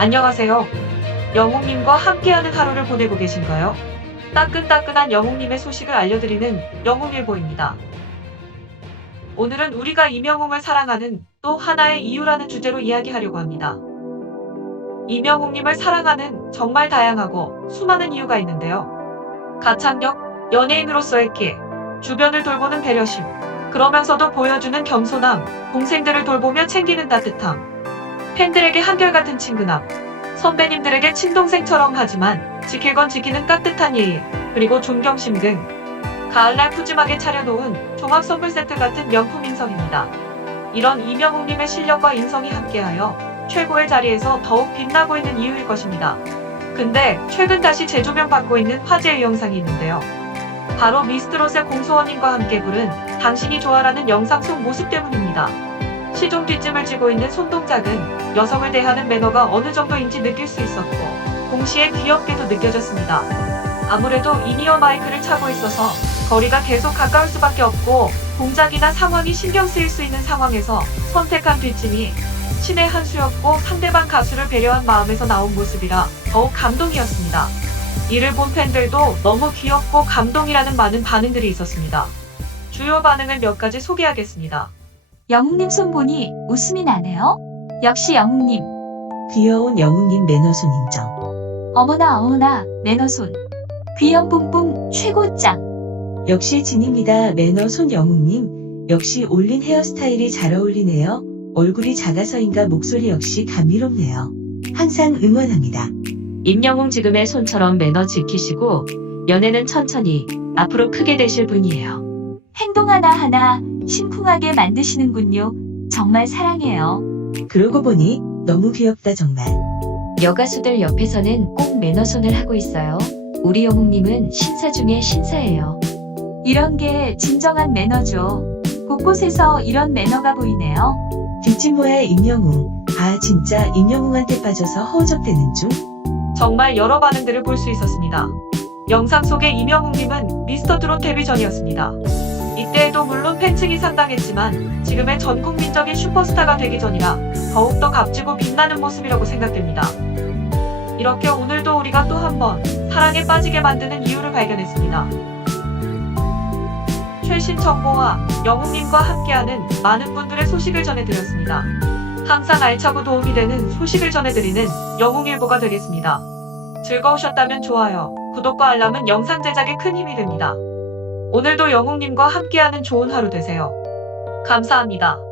안녕하세요. 영웅님과 함께하는 하루를 보내고 계신가요? 따끈따끈한 영웅님의 소식을 알려드리는 영웅일보입니다. 오늘은 우리가 이명웅을 사랑하는 또 하나의 이유라는 주제로 이야기하려고 합니다. 이명웅님을 사랑하는 정말 다양하고 수많은 이유가 있는데요. 가창력, 연예인으로서의 길, 주변을 돌보는 배려심, 그러면서도 보여주는 겸손함, 동생들을 돌보며 챙기는 따뜻함, 팬들에게 한결같은 친근함, 선배님들에게 친동생처럼 하지만 지킬 건 지키는 따뜻한 예의, 그리고 존경심 등 가을날 푸짐하게 차려놓은 종합 선물 세트 같은 명품 인성입니다. 이런 이명웅님의 실력과 인성이 함께하여 최고의 자리에서 더욱 빛나고 있는 이유일 것입니다. 근데 최근 다시 재조명 받고 있는 화제의 영상이 있는데요. 바로 미스트롯의 공소원님과 함께 부른 당신이 좋아라는 영상 속 모습 때문입니다. 시종 뒷짐을 쥐고 있는 손동작은 여성을 대하는 매너가 어느 정도인지 느낄 수 있었고 동시에 귀엽게도 느껴졌습니다. 아무래도 인이어 마이크를 차고 있어서 거리가 계속 가까울 수밖에 없고 동작이나 상황이 신경 쓰일 수 있는 상황에서 선택한 뒷짐이 신의 한 수였고 상대방 가수를 배려한 마음에서 나온 모습이라 더욱 감동이었습니다. 이를 본 팬들도 너무 귀엽고 감동이라는 많은 반응들이 있었습니다. 주요 반응을 몇 가지 소개하겠습니다. 영웅님 손 보니 웃음이 나네요. 역시 영웅님. 귀여운 영웅님 매너손 인정. 어머나 어머나 매너손. 귀염 뿜뿜 최고짱. 역시 진입니다. 매너 손 영웅님. 역시 올린 헤어스타일이 잘 어울리네요. 얼굴이 작아서인가 목소리 역시 감미롭네요. 항상 응원합니다. 임영웅 지금의 손처럼 매너 지키시고 연애는 천천히 앞으로 크게 되실 분이에요. 행동 하나하나 심쿵하게 만드시는군요. 정말 사랑해요. 그러고 보니 너무 귀엽다 정말. 여가수들 옆에서는 꼭 매너손을 하고 있어요. 우리 영웅님은 신사 중에 신사예요. 이런 게 진정한 매너죠. 곳곳에서 이런 매너가 보이네요. 뒷짐모야 임영웅. 아 진짜 임영웅한테 빠져서 허우적대는 중. 정말 여러 반응들을 볼 수 있었습니다. 영상 속의 이명웅님은 미스터 트롯 데뷔 전이었습니다. 이때에도 물론 팬층이 상당했지만 지금의 전 국민적인 슈퍼스타가 되기 전이라 더욱더 값지고 빛나는 모습이라고 생각됩니다. 이렇게 오늘도 우리가 또 한 번 사랑에 빠지게 만드는 이유를 발견했습니다. 최신 정보와 영웅님과 함께하는 많은 분들의 소식을 전해드렸습니다. 항상 알차고 도움이 되는 소식을 전해드리는 영웅일보가 되겠습니다. 즐거우셨다면 좋아요, 구독과 알람은 영상 제작에 큰 힘이 됩니다. 오늘도 영웅님과 함께하는 좋은 하루 되세요. 감사합니다.